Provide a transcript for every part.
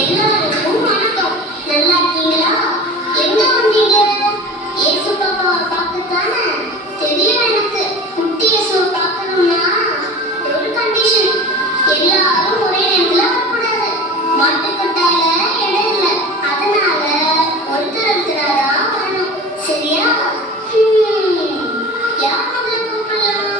எல்லாருக்கும் வணக்கம். நல்லா இருக்கீங்களா? எங்க வந்தீங்க? இயேசு பாப்பாவை பார்க்கத்தானே? தெரியும் எனக்கு. குட்டி இயேசுவை பார்க்கணும்னா ஒரு கண்டிஷன். எல்லாரும் ஒரே நேரத்துல வரக்கூடாது. மாட்டுக்கொட்டாயில இடம் இல்லை. அதனால ஒருத்தரா வரணும். சரியா? யார் முதல்ல கூப்பிடலாம்?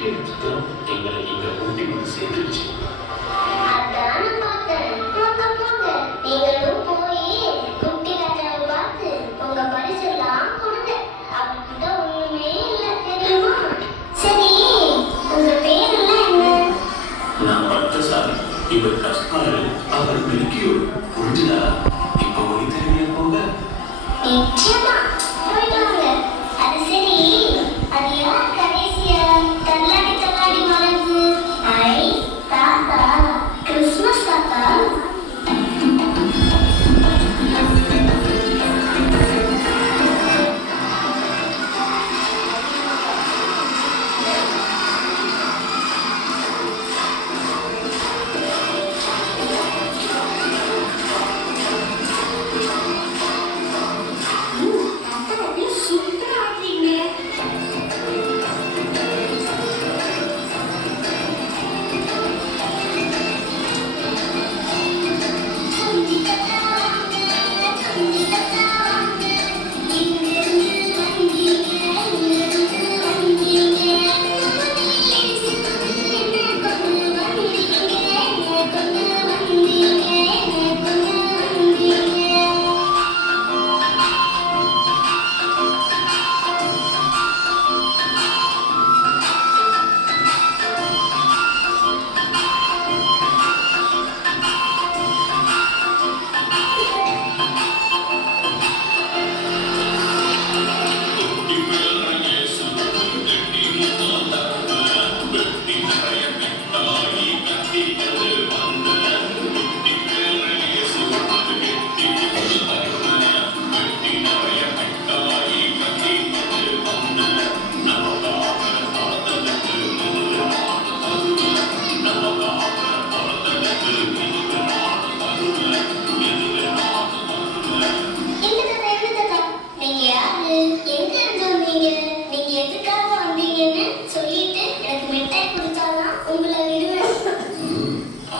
குட்டி நட்சத்திரம் எங்களை இங்க கூட்டி வந்து சேர்த்துருச்சு. அதான பார்த்தேன். போங்க போங்க, நீங்களும் போய் குட்டி ராஜாவை பார்த்து உங்க பரிசெல்லாம் கொடுங்க. அவர்கிட்ட ஒண்ணுமே இல்ல தெரியுமா? சரி, உங்க பேரெல்லாம் என்ன? நான் பார்த்தசாமி, இவர் கஸ்பாரு, அவர் மில்கியோடு. புரிஞ்சுதா? இப்ப ஒளி தெரிவிய போங்க. நிச்சயமா போயிட்டு வாங்க. அது சரி, அது யார் கடைசியா தள்ளாடி தள்ளாடி வர்றது? ஐ தாத்தா, கிறிஸ்மஸ் தாத்தா.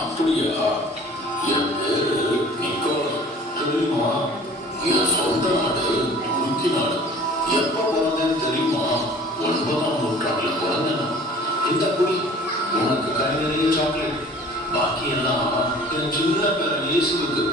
அப்படியா? என் பேரு நிக்கோலஸ். தெரியுமா? என் சொந்த நாடு துருக்கி நாடு. எப்ப பிறந்தேன்னு தெரியுமா? 9ஆம் நூற்றாண்டுல பிறந்தேன். இந்த குடி உனக்கு கை நிறைய சாக்லேட். பாக்கி எல்லாம் என் சின்ன பேரன் இயேசுவுக்கு.